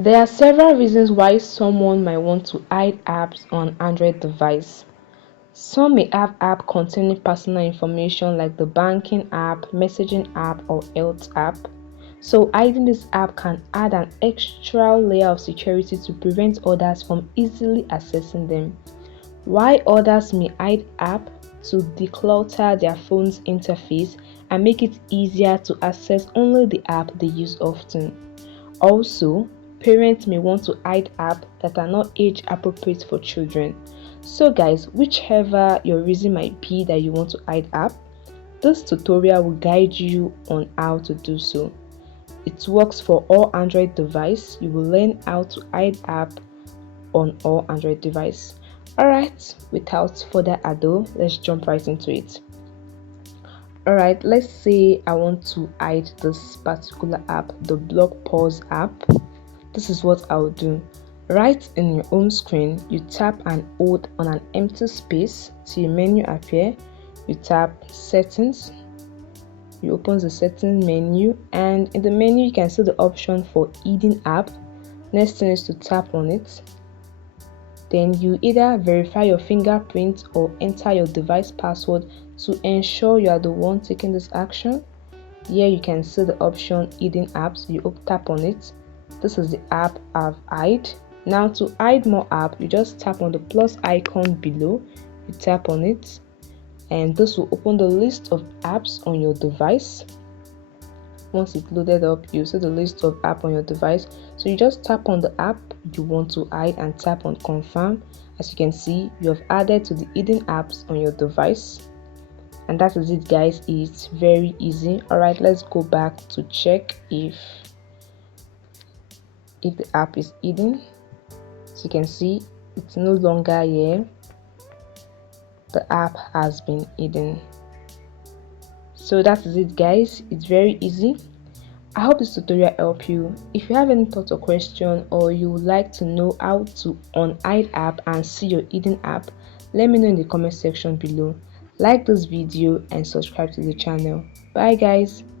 There are several reasons why someone might want to hide apps on Android device. Some may have apps containing personal information like the banking app, messaging app, or health app. So hiding this app can add an extra layer of security to prevent others from easily accessing them. While others may hide app to declutter their phone's interface and make it easier to access only the app they use often. Also, parents may want to hide apps that are not age appropriate for children. So guys, whichever your reason might be that you want to hide app, this tutorial will guide you on how to do so. It works for all Android device. You will learn how to hide app on all Android device. Alright, without further ado, let's jump right into it. Alright, let's say I want to hide this particular app, the block pause app. This is what I'll do. Right in your home screen, you tap and hold on an empty space till your menu appear. You tap settings. You open the settings menu, and in the menu you can see the option for hidden app. Next thing is to tap on it. Then you either verify your fingerprint or enter your device password to ensure you are the one taking this action. Here you can see the option hidden apps. You tap on it. This is the app I've hid. Now to hide more app, you just tap on the plus icon below. You tap on it, and this will open the list of apps on your device. Once it's loaded up, you see the list of apps on your device. So you just tap on the app you want to hide and tap on confirm. As you can see, you have added to the hidden apps on your device. And that is it, guys. It's very easy. Alright, let's go back to check if the app is hidden. As you can see, it's no longer here. The app has been hidden. So that is it, guys. It's very easy. I hope this tutorial helped you. If you have any thought or question, or you would like to know how to unhide app and see your hidden app, let me know in the comment section below. Like this video and subscribe to the channel. Bye guys.